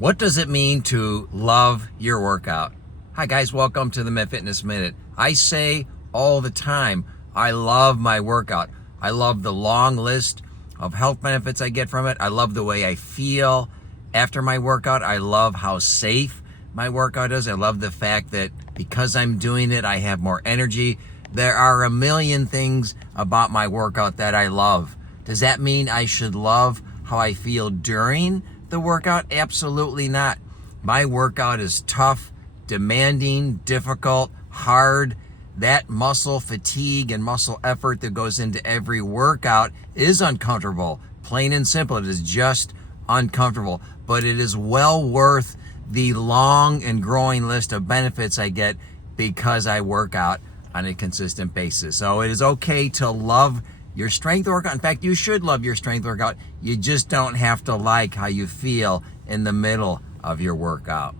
What does it mean to love your workout? Hi guys, welcome to the MedFitness Minute. I say all the time, I love my workout. I love the long list of health benefits I get from it. I love the way I feel after my workout. I love how safe my workout is. I love the fact that because I'm doing it, I have more energy. There are a million things about my workout that I love. Does that mean I should love how I feel during the workout? Absolutely not. My workout is tough, demanding, difficult, hard. That muscle fatigue and muscle effort that goes into every workout is uncomfortable. Plain and simple, it is just uncomfortable. But it is well worth the long and growing list of benefits I get because I work out on a consistent basis. So it is okay to love your strength workout. In fact, you should love your strength workout. You just don't have to like how you feel in the middle of your workout.